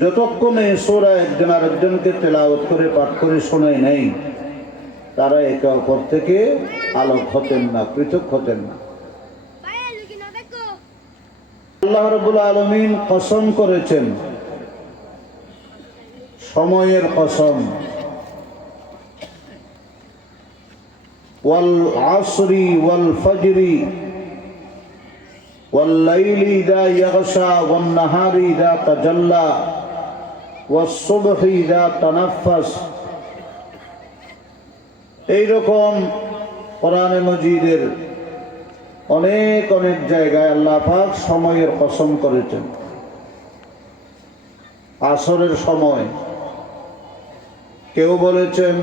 যতক্ষণে সূরা একজন আরেকজনকে তেলাওয়াত করে পাঠ করে শোনায় নাই, তারা একে অপর থেকে আলোক হতেন না, পৃথক হতেন না। আল্লাহ রাব্বুল আলামিন কসম করেছেন, সময়ের কসম, ওয়াল আসরি ওয়াল ফজরি ওয়াল লাইলি ইযা ইয়াগশা ওয়ান নাহারি ইযা তাজাল্লা ওয়াস সুবহি ইযা তানাফফাস। এইরকম কোরআনে মজিদের অনেক অনেক জায়গায় আল্লাহ পাক সময়ের কসম করেছেন। আসরের সময়, কেউ বলেছেন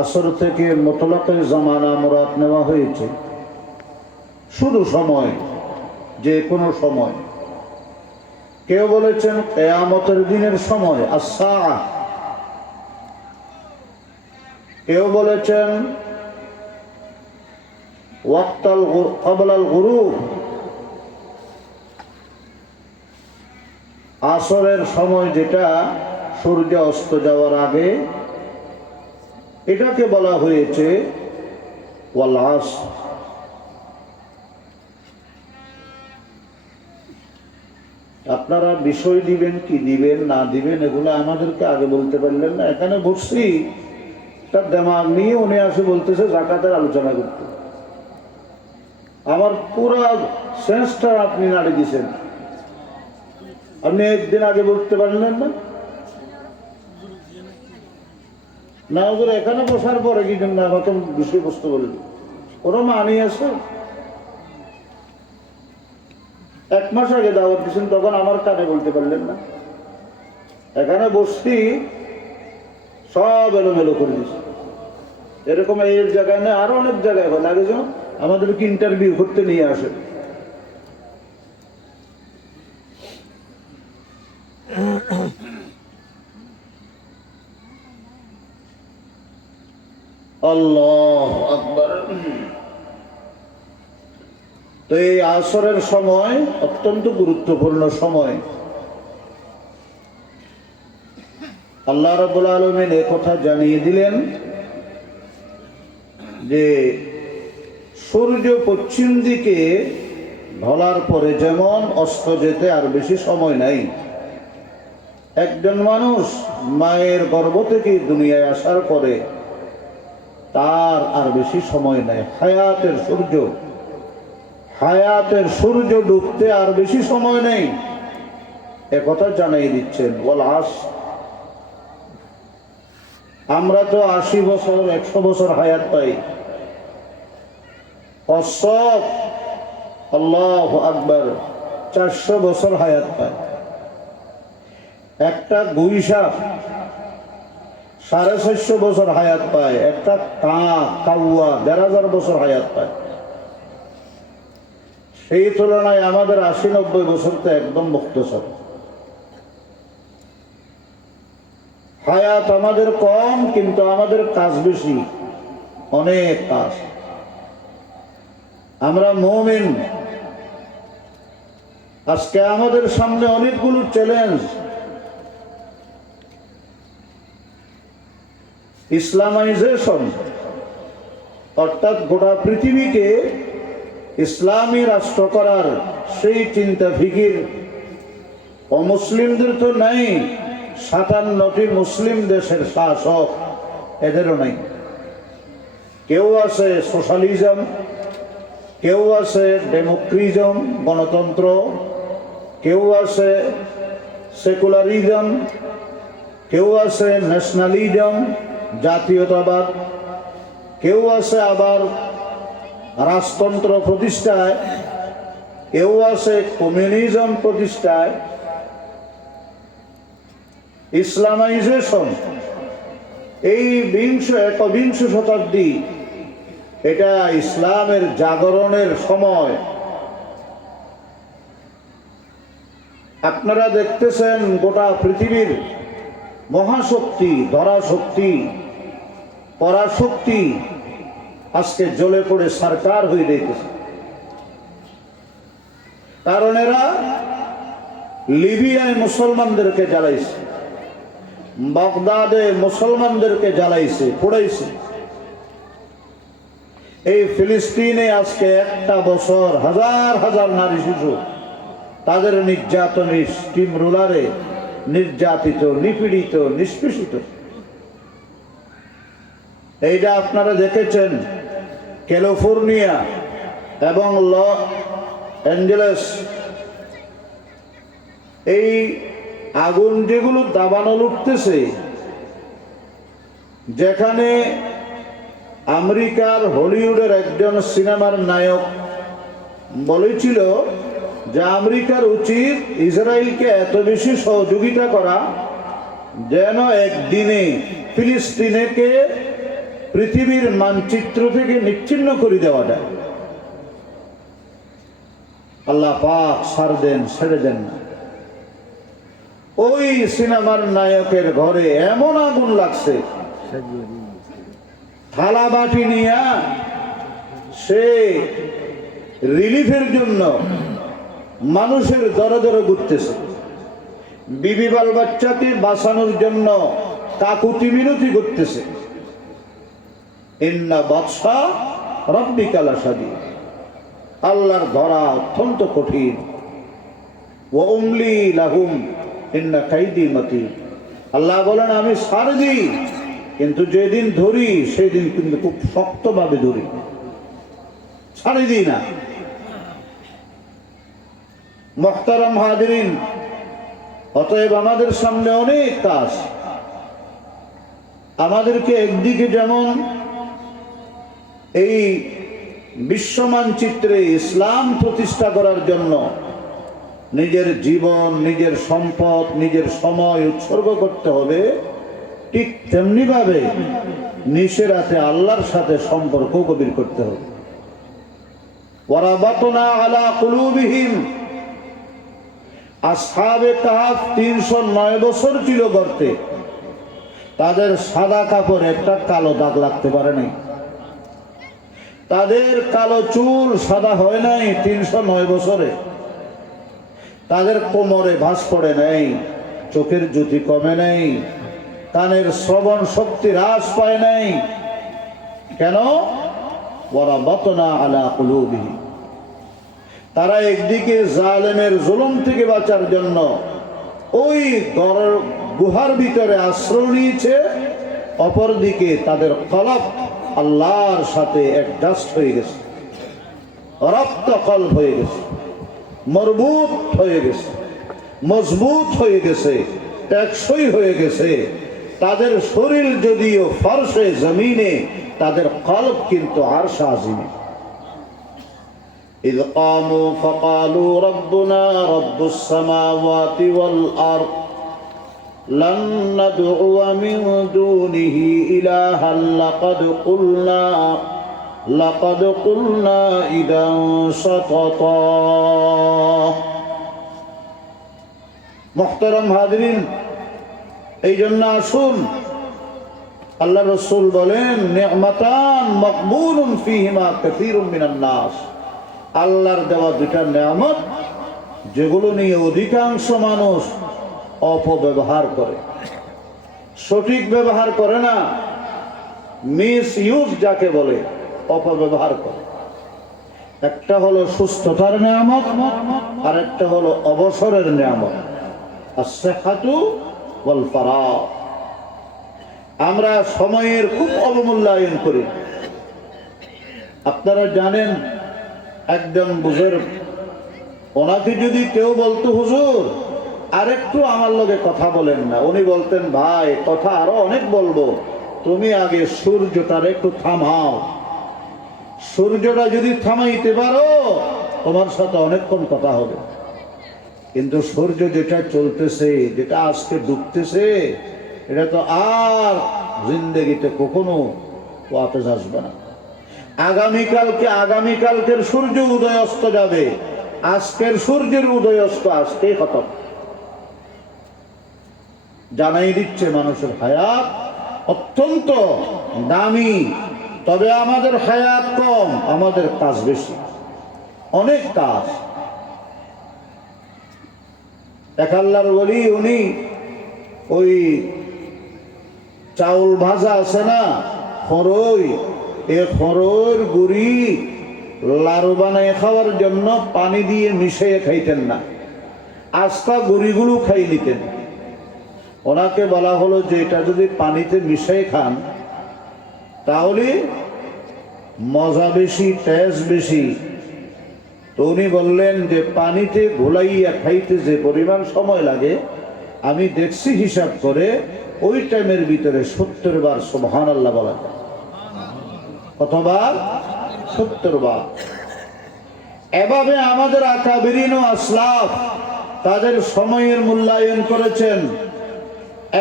আসর থেকে মুতলাকে জামানা মুরাদ নেওয়া হয়েছে, শুধু সময়, যে কোনো সময়। কেউ বলেছেন কিয়ামতের দিনের সময়, আস-সাআ। কেউ বলেছেন ওয়াক্তাল ক্বাবলাল গুরুব, আসরের সময় যেটা সূর্য অস্ত যাওয়ার আগে, এটাকে বলা হয়েছে ওয়াল আসর। আপনারা বিষয় দিবেন কি দিবেন না দিবেন এগুলো আমাদেরকে আগে বলতে পারলেন না। এখানে বসছি, তার দিমাগ নিয়ে উনি আসে বলতেছে যাকাতের আলোচনা করতে। আমার পুরো সেন্সটা আপনি নাড়ে দিয়েছেন। আপনি একদিন আগে বলতে পারলেন না? না ওদের এখানে বসার পরে কি জন্য আমাকে বিষয়বস্তু বলে দিন, ওরা মানি আছে। 1 মাস আগে দাওয়াত দিয়েছেন, তখন আমার কানে বলতে পারলেন না? এখানে বসছি, সব এলোমেলো করে দিচ্ছে। এরকম এই জায়গায় না, আরো অনেক জায়গায় হয়। লাগে যেন আমাদেরকে ইন্টারভিউ করতে নিয়ে আসে। আল্লাহু আকবার। তো এই আসরের সময় অত্যন্ত গুরুত্বপূর্ণ সময়। আল্লাহ রাব্বুল আলামিন এই কথা জানিয়ে দিলেন যে সূর্য পশ্চিম দিকে ঢলার পরে যেমন অস্ত যেতে আর বেশি সময় নাই, একজন মানুষ মায়ের গর্ভ থেকে দুনিয়ায় আসার পরে তার আর বেশি সময় নাই। হায়াতের সূর্য ডুবতে আর বেশি সময় নেই, একথা জানাই দিচ্ছেন। ওয়াল আসর। আমরা তো 80 বছর 100 বছর হায়াত পাই। কসম, আল্লাহু আকবার, 400 বছর হায়াত পায়। একটা গুইসাপ 450 বছর হায়াত পায়। একটা কাউয়া 1500 বছর হায়াত পায়। সেই তুলনায় আমাদের 80-90 বছর তো একদম মুক্তসর। হায়াত আমাদের কম, কিন্তু আমাদের কাজ বেশি, অনেক কাজ। আমরা মুমিন। আজকে আমাদের সামনে অনেকগুলো চ্যালেঞ্জ। ইসলামাইজেশন, অর্থাৎ গোটা পৃথিবীকে ইসলামী রাষ্ট্র করার সেই চিন্তা ফিকির অমুসলিমদের তো নাই। 57টি মুসলিম দেশের শাসক, এদেরও নাই। কেউ আছে সোশ্যালিজম, কেউ আছে ডেমোক্রেটিজম, গণতন্ত্র, কেউ আছে সেকুলারিজম, কেউ আছে ন্যাশনালিজম, জাতীয়তাবাদ, কেউ আছে আবার রাজতন্ত্র প্রতিষ্ঠায়, কেউ আছে কমিউনিজম প্রতিষ্ঠায়। ইসলামাইজেশন এই একবিংশ শতাব্দী, এটা ইসলামের জাগরণের সময়। আপনারা দেখতেছেন গোটা পৃথিবীর মহাশক্তি, ধরাশক্তি, পরাশক্তি আজকে জ্বলে পড়ে সরকার হয়ে দেখেছে। কারণ এরা লিবিয়ায় মুসলমানদেরকে জ্বালাইছে, বাগদাদে মুসলমানদেরকে জ্বালাইছে, পোড়াইছে। এই ফিলিস্তিনে আজকে একটা বছর হাজার হাজার নারী শিশু তাদের নির্যাতনে স্টিম রোলারে নির্যাতিত, নিপীড়িত, নিষ্পেষিত। এইটা আপনারা দেখেছেন ক্যালিফোর্নিয়া এবং লস অ্যাঞ্জেলেস। এই আগুন যেগুলো দাবানল উঠতেছে, যেখানে আমেরিকার হলিউডের একজন সিনেমার নায়ক বলেছিল যে আমেরিকার উচিত ইসরায়েলকে এত বেশি সহযোগিতা করা যেন একদিনে ফিলিস্তিনকে পৃথিবীর মানচিত্র থেকে নিচ্ছিন্ন করে দেওয়া যায়। আল্লাহ পাক ছাড় দেন, ছেড়ে দেন না। ওই সিনেমার নায়কের ঘরে এমন আগুন লাগছে, থালা বাটি নিয়ে সে রিলিফের জন্য মানুষের দরে দরে ঘুরতেছে, বিবি বাল বাচ্চাকে বাঁচানোর জন্য কাকুতি মিনতি করতেছে। ইন্না বাদশা রাব্বিকা লাশাদীদ, আল্লাহর ধরা অত্যন্ত কঠিন। ওয়া উমলি লাহুম ইন্না কাইদি মাতিন, আল্লাহ বলেন আমি ছাড় দিই, কিন্তু যেদিন ধরি সেদিন কিন্তু খুব শক্তভাবে ধরি, ছাড়ি দিই না। মুহতারাম হাজিরিন, অতএব আমাদের সামনে অনেক কাজ। আমাদেরকে একদিকে যেমন এই বিশ্ব মানচিত্রে ইসলাম প্রতিষ্ঠা করার জন্য নিজের জীবন, নিজের সম্পদ, নিজের সময় উৎসর্গ করতে হবে, ঠিক তেমনি ভাবে নিশিরাতে আল্লাহর সাথে সম্পর্ক গভীর করতে হবে। ওয়ারাবাতনা আলা কুলুবিহিম, আসহাবে কাহাফ 309 বছর ছিল গর্তে, তাদের সাদা কাপড় একটা কালো দাগ লাগতে পারে নাই, তাদের কালো চুল সাদা হয় নাই 309 বছরে, তাদের কোমরে ভাঁজ পড়ে নাই, চোখের জ্যোতি কমে নাই, কানের শ্রবণ শক্তি হ্রাস পায় নাই। কেন? ওয়ারাবাতনা আলা কুলুবিহিম, তারা একদিকে জালেমের জুলুম থেকে বাঁচার জন্য ওই গুহার ভিতরে আশ্রয় নিয়েছে, অপরদিকে তাদের কলব আল্লাহর সাথে অ্যাডজাস্ট হয়ে গেছে, রপ্ত কলব হয়ে গেছে, মরবুত হয়ে গেছে, মজবুত হয়ে গেছে, টেকসই হয়ে গেছে। তাদের শরীর যদিও ফরশে জমিনে, তাদের কলব কিন্তু আরশ আজিমে। إذ قاموا فقالوا ربنا رب السماوات والأرض لن ندعو من دونه إلها لقد قلنا إذا شططا। মুহতারাম হাজিরিন, এই জন্য আসুন, আল্লাহ রাসূল বলেন নি'মাতান মাকবুলুন ফীহিমা কাসীরুম মিনান নাস, আল্লাহর দেওয়া দুটা নেয়ামত যেগুলো নিয়ে অধিকাংশ মানুষ অপব্যবহার করে, সঠিক ব্যবহার করে না, মিস ইউজ যাকে বলে, অপব্যবহার করে। একটা হলো সুস্থতার নেয়ামত, আর একটা হলো অবসরের নেয়ামত, as-sihhatu wal faragh। আমরা সময়ের খুব অবমূল্যায়ন করি। আপনারা জানেন একজন বুজুর্গ, ওনাকে যদি কেউ বলতো হুজুর আরেকটু আমার লগে কথা বলেন না, উনি বলতেন ভাই কথা আরো অনেক বলবো, তুমি আগে সূর্যটার একটু থামাও, সূর্যটা যদি থামাইতে পারো তোমার সাথে অনেকক্ষণ কথা হবে। কিন্তু সূর্য যেটা চলতেছে, যেটা আজকে ডুবতেছে, এটা তো আর জিন্দেগিতে কখনো ওয়াপস আসবে না। আগামীকালকের সূর্য উদয় অস্ত যাবে, আজকের সূর্যের উদয় অস্ত আজকেই খতম। জানাই দিচ্ছে মানুষের হায়াত অত্যন্ত দামি, তবে আমাদের হায়াত কম, আমাদের কাজ বেশি, অনেক কাজ। এক আল্লাহর ওলি, উনি ওই চাউল ভাজা আছে না খরই, এ খরইর গুড়ি লাড়ু বানায় খাওয়ার জন্য পানি দিয়ে মিশিয়ে খাইতেন না, আস্তা গুড়িগুলো খাই নিতেন। ওনাকে বলা হলো যে এটা যদি পানিতে মিশিয়ে খান তাহলে মজা বেশি, টেস্ট বেশি। তো উনি বললেন যে পানিতে ঘোলাইয়া খাইতে যে পরিমাণ সময় লাগে আমি দেখছি হিসাব করে ওই টাইমের ভিতরে 70 বার সুবহানাল্লাহ বলা যায়। কতবার? 70 বার। এভাবে আমাদের আকাবিরিন ও আসলাফ তাদের সময়ের মূল্যায়ন করেছেন।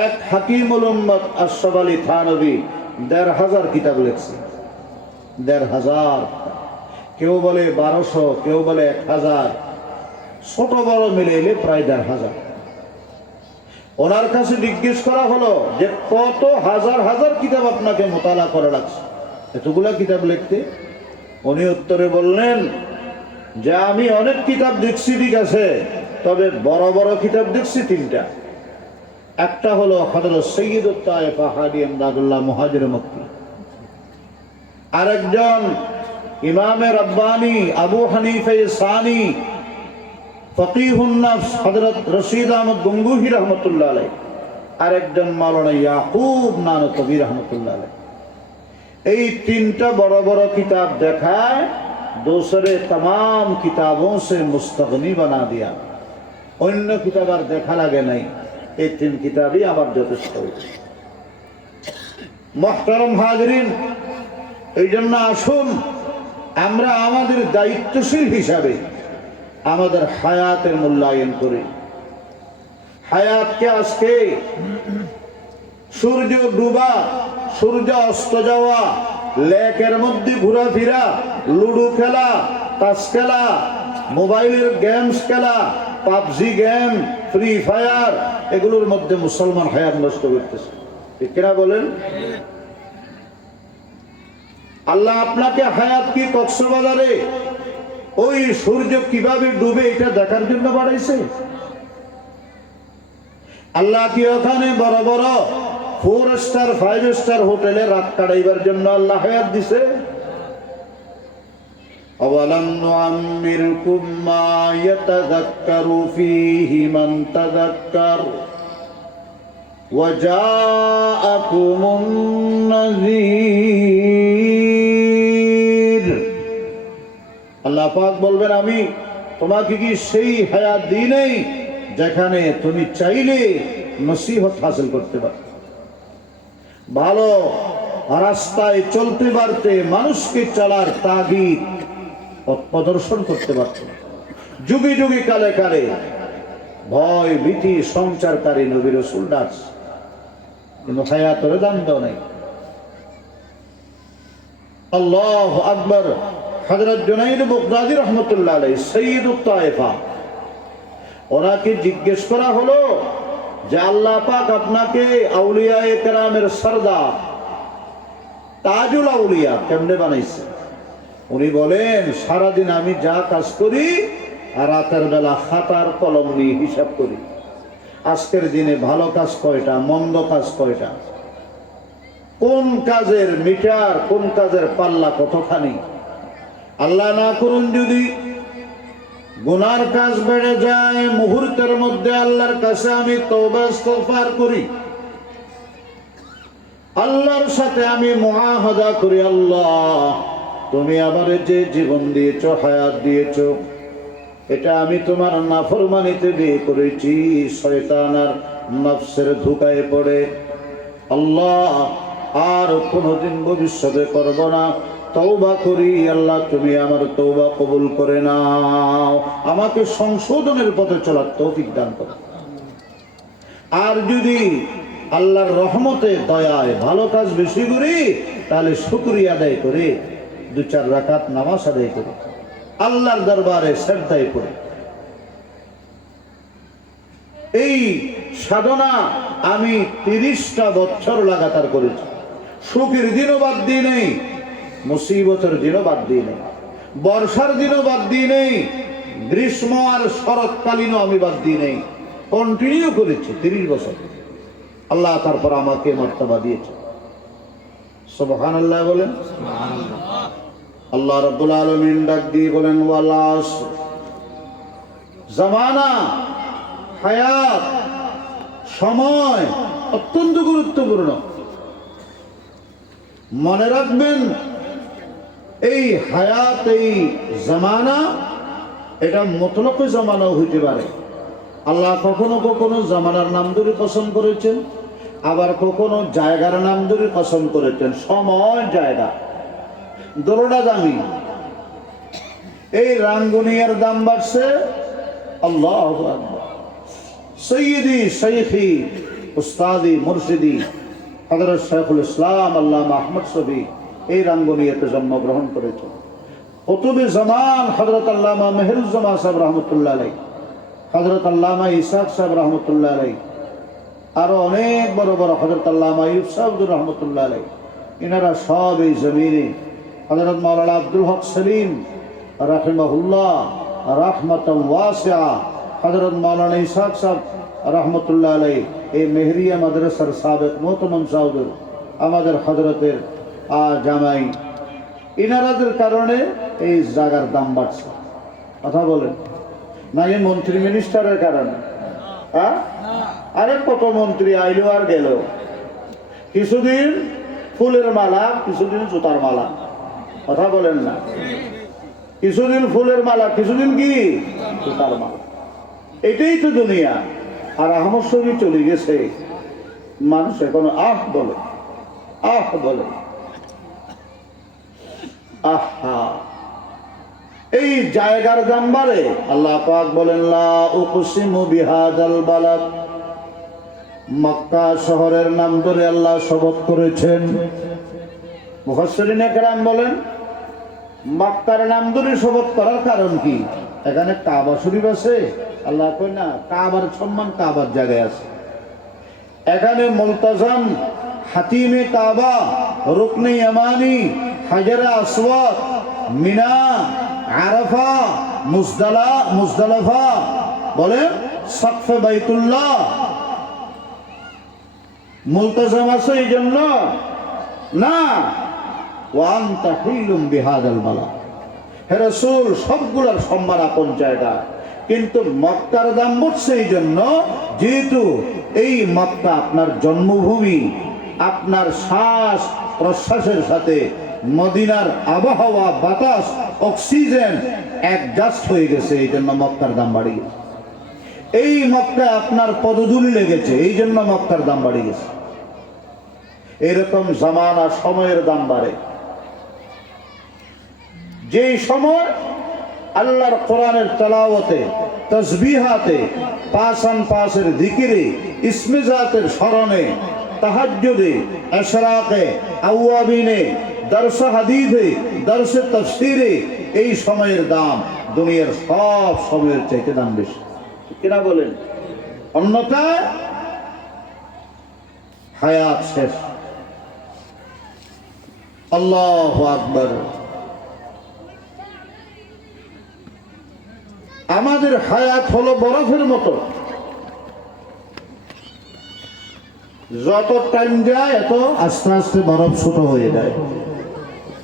এক হাকিমুল উম্মত আশরাফ আলী থানভী ১৫০০ কিতাব লিখছে। ১৫০০, কেউ বলে ১২০০, কেউ বলে ১০০০, ছোট বড় মিলাইলে প্রায় ১৫০০। ওনার কাছে জিজ্ঞেস করা হলো যে কত হাজার হাজার কিতাব আপনাকে মোতালা করা লাগছে এতগুলা কিতাব লিখতে? উনি উত্তরে বললেন যে আমি অনেক কিতাব দেখছি, ঠিক আছে, তবে বড় বড় কিতাব দেখছি ৩টা। একটা হলো হযরত সাইয়্যিদুত তায়েফা হাদি ইমদাদুল্লাহ মুহাজির মক্কি, আরেকজন ইমামে রব্বানি আবু হানিফা সানি ফকিহুন নফস হযরত রশিদ আহমদ গঙ্গুহি রহমতুল্লাহ আলাইহি, আরেকজন মাওলানা ইয়াকুব নানতবী রহমতুল্লাহ আলাইহি। এই 3টা বড় বড় কিতাব দেখায় दूसरे तमाम किताबों से मुस्तगनी बना दिया। অন্য কিতাব আর দেখা লাগে নাই, এই 3 কিতাবই আমার যথেষ্ট। মুহতারাম হাজিরিন, এই জন্য আসুন আমরা আমাদের দায়িত্বশীল হিসাবে আমাদের হায়াতের মূল্যায়ন করি। হায়াতকে আজকে সূর্য ডুবা, সূর্য অস্ত যাওয়া, লেকের মধ্যে ঘোরাফেরা, লুডো খেলা, তাস খেলা, মোবাইলের গেমস খেলা, পাবজি গেম, ফ্রি ফায়ার, এগুলোর মধ্যে মুসলমান হায়াত নষ্ট করতেছে। ঠিক কিনা বলেন? আল্লাহ আপনাকে হায়াত কি কক্সবাজারে ওই সূর্য কিভাবে ডুবে এটা দেখার জন্য বাড়াইছে? আল্লাহ কি ওখানে বড় বড় 4 স্টার 5 স্টার হোটেলে রাত কাটাইবার জন্য আল্লাহ হায়াত দিছে? আওয়ালাম নুআম্মিরকুম মা ইয়াতাযাক্কারু ফীহি মান তাযাক্কার ওয়া জাআকুমুন নাযীর। আল্লাহ পাক বলবেন আমি তোমাকে কি সেই হায়াত দিই নাই যেখানে তুমি চাইলে নসিহত হাসিল করতে পারো, ভালো রাস্তায় চলতে পারতে, মানুষকে চলার তাগিদ প্রদর্শন করতে পারত। যুগে যুগে কালে কালে ভয় ভীতি সঞ্চারকারী নবী রাসূল ডাক, কিন্তু হায়াতের দাম দাও নাই। আল্লাহু আকবার। হযরত জুনাইদ বাগদাদী রাহমাতুল্লাহ আলাইহি সাইয়্যিদুত তায়েফা, ওনাকে জিজ্ঞেস করা হলো যে আল্লাহ পাক আপনাকে আউলিয়ায়ে কেরামের সরদার, তাজুল আউলিয়া কেমনে বানাইছে? উনি বলেন সারাদিন আমি যা কাজ করি আর রাতের বেলা খাতার কলম নিয়ে হিসাব করি, আজকের দিনে ভালো কাজ কয়টা, মন্দ কাজ কয়টা, কোন কাজের মিটার, কোন কাজের পাল্লা কতখানি। আল্লাহ না করুন যদি গুনার কাজ বেড়ে যায়, মুহূর্তের মধ্যে আল্লাহর কাছে আমি তওবা ইস্তিগফার করি, আল্লাহর সাথে আমি মুআহাদা করি, আল্লাহ তুমি আমারে যে জীবন দিয়েছো, হায়াত দিয়েছো, এটা আমি তোমার নাফরমানিতে দিয়ে করেছি, শয়তান আর নফসের ধোঁকায় পড়ে। আল্লাহ আর কোনোদিন ভবিষ্যতে করব না, তওবা করি, আল্লাহ তুমি আমার তওবা কবুল করে নাও, আমাকে সংশোধনের পথে চলার তৌফিক দান করো। আর যদি আল্লাহর রহমতে দয়ায় ভালো কাজ বেশি করি তাহলে শুকরিয়া আদায় করে 2-4 রাকাত নামাজ আদায় করি, আল্লাহর দরবারে সিজদায় পড়ি। এই সাধনা আমি 30টা বছর লাগাতার করেছি। সুখের দিনও বাদ দিই নেই, মুসিবতের দিনও বাদ দিই নেই, বর্ষার দিনও বাদ দিই নেই, গ্রীষ্ম আর শরৎকালীনও আমি বাদ দিই নেই। কন্টিনিউ করেছি 30 বছর। আল্লাহ তারপর আমাকে মর্তবা দিয়েছে। সুবহানাল্লাহ বলেন। আল্লাহ রাব্বুল আলামিন ডাক দিয়ে বলেন ওয়ালাস, জামানা, হায়াত, সময় অত্যন্ত গুরুত্বপূর্ণ। মনে রাখবেন এই হায়াত, এই জামানা, এটা মতলবে জামানাও হইতে পারে। আল্লাহ কখনো কখনো জামানার নাম ধরে কসম করেছেন, আবার কখনো জায়গার নাম ধরে কসম করেছেন। সময়, জায়গা দোনোটা দামি। এই রাঙ্গুনিয়ার দাম বাড়ছে। আল্লাহু আকবার। সৈয়দি, শাইখি, উস্তাদি, মুর্শিদি হযরত শাইখুল ইসলাম আল্লামা আহমদ শফী এই রাঙ্গুনিয়াতে জন্মগ্রহণ করেছেন। কুতুবে জামান হযরত আল্লামা মেহরুজ্জামান সাহেব রহমতুল্লাহ আলাইহি, হযরত আল্লামা ইসাক সাহেব রহমতুল্লাহ আলাইহি, আরো অনেক বড় বড় হযরত আল্লামা ইউসুফ সাহেব রহমতুল্লাহ আলাইহি, এনারা সব এই জমিনে, হযরত মাওলানা আব্দুল হক সলিম রাহিমাহুল্লাহ রাহমাতান ওয়াসিআ, হযরত মাওলানা ইসাক সাহেব রহমতুল্লাহ আলাইহি, এই মেহরিয়া মাদ্রাসার সাবেক মোহতরম সাহেব, আমাদের হযরতের জামাই, ইনারাদের কারণে এই জায়গার দাম বাড়ছে। কথা বলেন না, এই মন্ত্রী মিনিস্টারের কারণে। আরে কত মন্ত্রী আইলো আর গেল, কিছুদিন ফুলের মালা, কিছুদিন জুতার মালা। কথা বলেন না, কিছুদিন ফুলের মালা, কিছুদিন কি জুতার মালা। এটাই তো দুনিয়া। আর আহমদ শফী চলে গেছে, মানুষ এখন আহ বলে, আহ বলে। আহা, এই জায়গার দাম বাড়ে। আল্লাহ পাক বলেন লা উকসিমু বিহাদাল বালাদ, মক্কা শহরের নাম ধরে আল্লাহ শপথ করেছেন। মুফাসসিরিনে কেরাম বলেন মক্কার নাম ধরে শপথ করার কারণ কি? এখানে কাবা শরীফ আছে, আল্লাহ কয় না কাবার সম্মান কাবার জায়গায় আছে। এখানে মুলতাজাম, হাতিমে কাবা, রুকনে ইয়ামানি, হাজারে আসওয়াদ, মিনা, আরাফা, মুজদালিফা, বলেন সাকফে বাইতুল্লাহ, মুলতাজাম আছে এই জন্য না। ওয়ান্তা হিলুম বিহাদাল বালা, হে রাসূল সবগুলোর সম্মান আপন জায়গা, কিন্তু মক্কার দাম বাড়ছে এই জন্য যেহেতু এই মক্কা আপনার জন্মভূমি, আপনার শ্বাস প্রশ্বাসের সাথে মদিনার আবহাওয়া, বাতাস, অক্সিজেন অ্যাডজাস্ট হয়ে গেছে, এই জন্য মক্কার দাম বাড়িয়ে গেছে। এই মক্কা আপনার পদধূলি লেগেছে, এই জন্য মক্কার দাম বাড়িয়ে গেছে। এরকম জামানা, সময়ের দাম বাড়ে। যেই সময় আল্লাহর কোরআনের তেলাওয়াতে, তাসবিহাতে, পাঁচান পাঁচের যিকিরে, ইসমে জাতের স্মরণে, তাহাজ্জুদে, ইশরাকে, আওয়াবিনে, দরস হাদিসে, দরস তাফসীরে, এই সময়ের দাম দুনিয়ার সব সময়ের চাইতে দাম বেশি। কিনা বলেন? অন্যথায় হায়াত শেষ। আল্লাহু আকবার। আমাদের হায়াত হলো বরফের মতো, যত টাইম যায় এত আস্তে আস্তে বরফ ছোট হয়ে যায়।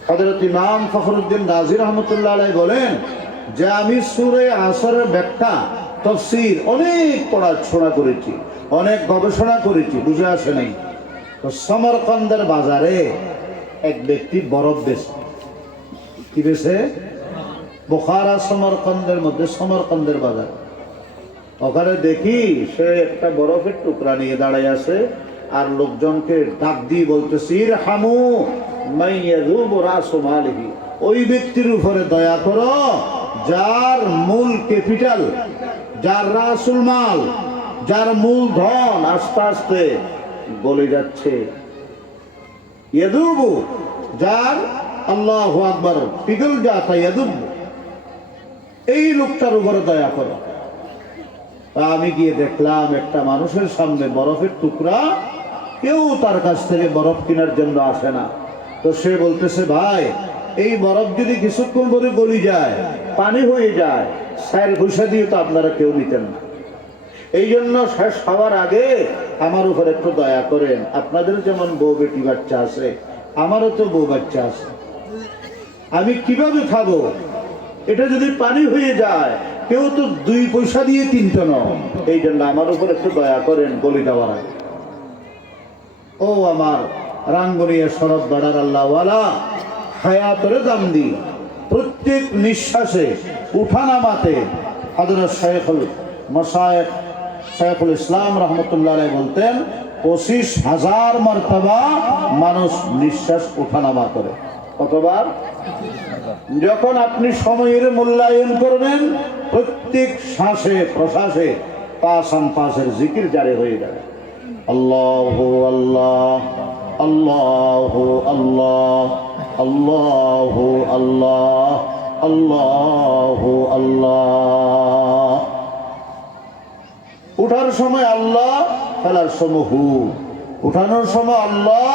হযরত ইমাম ফখরুদ্দিন রাজি রহমতুল্লাহ আলাইহি বলেন যে আমি সূরা আসরের ব্যাখ্যা, তাফসীর অনেক পড়াশোনা করেছি, অনেক গবেষণা করেছি, বুঝে আসে নাই। তো সমরকন্দের বাজারে এক ব্যক্তি বরফ বেচে। কি বেচে? বুখারা সমরকন্দের মধ্যে সমরকন্দের বাজার। ওখানে দেখি সে একটা বরফের টুকরা নিয়ে দাঁড়ায় আছে, আর লোকজনকে ডাক দিয়ে বলতেছে ইরহামু মাইয়াযুবু রাসু মালিহি, ওই ব্যক্তির উপরে দয়া করো যার মূল ক্যাপিটাল, যার রাসুল মাল, যার মূল ধন আস্তে আস্তে গলে যাচ্ছে। ইয়াদুবু, যার আল্লাহু আকবার পিগল যাতা, ইয়াদুবু, এই লোকটার উপরে দয়া করো। আমি গিয়ে দেখলাম একটা মানুষের সামনে বরফের টুকরা, কেউ তার কাছ থেকে বরফ কেনার জন্য আসে না। তো সে বলতেছে ভাই, এই বরফ যদি কিছুক্ষণ পরে গলি যায়, পানি হয়ে যায়, স্যার ঘুষা দিয়ে তো আপনারা কেউ নিতেন না। এই জন্য শেষ হওয়ার আগে আমার উপর একটু দয়া করেন। আপনাদের যেমন বউ বেটি বাচ্চা আছে, আমারও তো বউ বাচ্চা আছে। আমি কিভাবে খাবো? এটা যদি পানি হয়ে যায়, কেউ তো 2 পয়সা দিয়ে কিনতো না। এই জন্য আমার উপর একটু দয়া করেন বলি দেওয়ার আগে। ও আমার রাঙ্গুনিয়া শরৎ বাড়ার আল্লাহওয়ালা, হায়াতরে দাম দি, প্রত্যেক নিঃশ্বাসে উঠানামাতে হযরত শাইখুল ইসলাম রহমতুল্লাহ আলাইহি বলতেন 25,000 মারতাবা মানুষ নিঃশ্বাস উঠানামা করে। কতবার? যখন আপনি সময়ের মূল্যায়ন করবেন, প্রত্যেক শ্বাসে প্রশ্বাসে 5 জিকির জারি হয়ে যাবে। আল্লাহু আল্লাহ, আল্লাহু আল্লাহ, আল্লাহু আল্লাহ, আল্লাহু আল্লাহ। উঠার সময় আল্লাহ, ফেলার সময় হু। উঠানোর সময় আল্লাহ,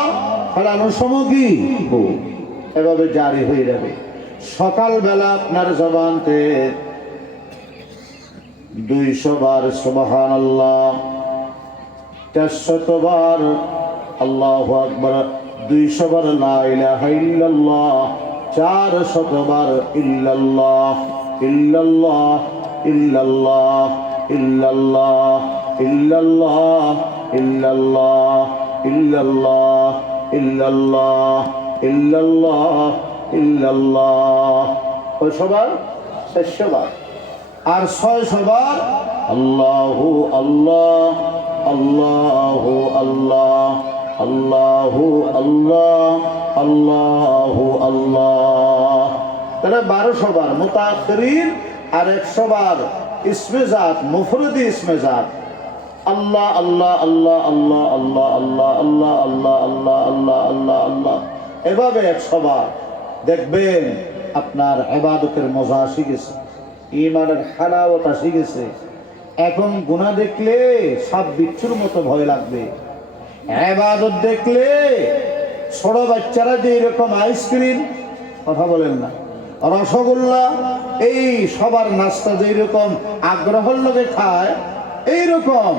ফেলানোর সময় কি? হু। এভাবে জারি হয়ে যাবে। সকালবেলা আপনার জবানতে 200 বার সুবহানাল্লাহ, 400 বার আল্লাহু আকবার, 200 বার লা ইলাহা ইল্লাল্লাহ, 400 বার ইল্লাল্লাহ, ইল্লাল্লাহ, ইল্লাল্লাহ, ইল্লাল্লাহ, ইল্লাল্লাহ, ইল্লাল্লাহ, ইল্লাল্লাহ, ইল্লাল্লাহ, ইল্লাল্লাহ, ইল্লাল্লাহ। 500 বার? 600 বার। আর 600 বার আল্লাহু আল্লাহ, আল্লাহু আল্লাহ, আল্লাহু আল্লাহ, আল্লাহু আল্লাহ। তাহলে 1200 বার মুতাআখিরিন, আর 100 বার ইসমে জাত, মুফরদি ইসমে জাত। আল্লাহ আল্লাহ আল্লাহ আল্লাহ আল্লাহ আল্লাহ আল্লাহ আল্লাহ আল্লাহ আল্লাহ আল্লাহ আল্লাহ। এভাবে 100 বার দেখবেন আপনার ইবাদতের মজা শিখেছে, ঈমানের হালাওয়াত শিখেছে। এখন গুনাহ দেখলে সাপ বিচ্ছুর মতো ভয় লাগবে। ইবাদত দেখলে ছোট বাচ্চারা যে এরকম আইসক্রিম, কথা বলেন না, রসগোল্লা, এই সবার নাস্তা যে এরকম আগ্রহের লগে খায়, এইরকম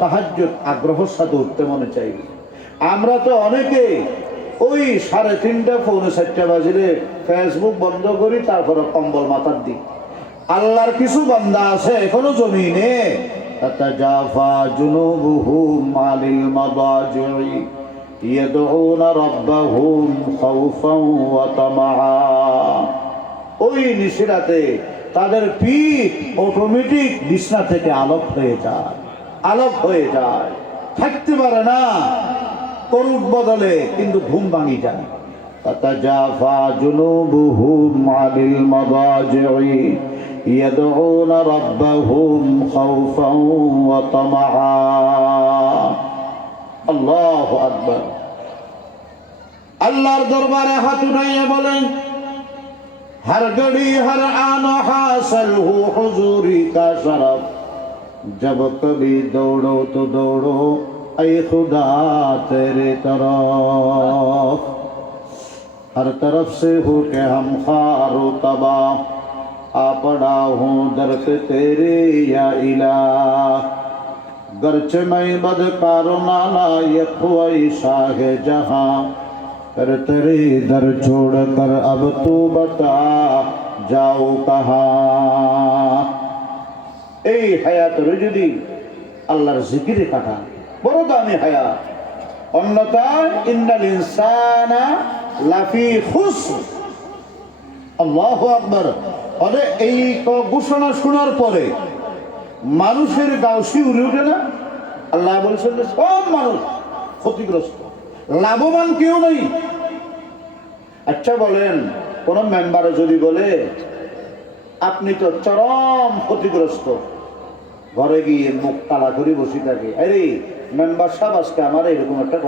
তাহাজ্জুদ আগ্রহের সাথে উঠতে মনে চাইবে। আমরা তো অনেকে ওই 3:30 পৌনে 4টা বাজলে ফেসবুক বন্ধ করি, তারপরে কম্বল মাথার দিই। আল্লাহর কিছু বান্দা আছে এখনো জমিনে, তাতাজাফা জুনুবুহুম আনিল মাদাজি'i ইয়াদউনা রাব্বাহুম খাউফান ওয়া তামাআ। ওই নিশিরাতে তাদের পিঠ অটোমেটিক বিছনা থেকে আলোক হয়ে যায়, আলোক হয়ে যায়, থাকতে পারে না করুট বদলে, কিন্তু ঘুম ভাঙি যায়। তাতাজাফা জুনুবুহুম আনিল মাদাজি'i ইয়াদউনা রাব্বাহুম খাউফান ওয়া তামাআ। আল্লাহু আকবার। আল্লাহর দরবারে হাত উঠাইয়া বলেন, हर घड़ी हर आनो हासिल हो हुजूरी का शरफ, जब कभी दौड़ो तो दौड़ो ऐ खुदा तेरे तरफ, हर तरफ से हो के हम खारो तबाह, आ पड़ा हूँ दर पे तेरे या इलाह, गरचे मैं बदकारो नाला ये खुआई शाह जहां, कर तेरे दर छोड़ कर अब तू बता जाओ कहाँ। এই হায়াতরে যদি আল্লাহর জিকিরে কাটান, বড় দামি হায়াত। অন্যথায় ইন্নাল ইনসানা লাফি খুসর। আল্লাহু আকবার। আরে এই ঘোষণা শোনার পরে মানুষের গাউসি উড়ে ওঠে না? আল্লাহ বলছেন যে সব মানুষ ক্ষতিগ্রস্ত, লাভবান কেউ নেই। আচ্ছা বলেন, কোন মেম্বারে যদি বলে আপনি তো চরম ক্ষতিগ্রস্ত, ঘরে গিয়ে মুখ কালা করে বসে থাকে, আরে মেম্বার সাহেব আজকে আমার এরকম একটা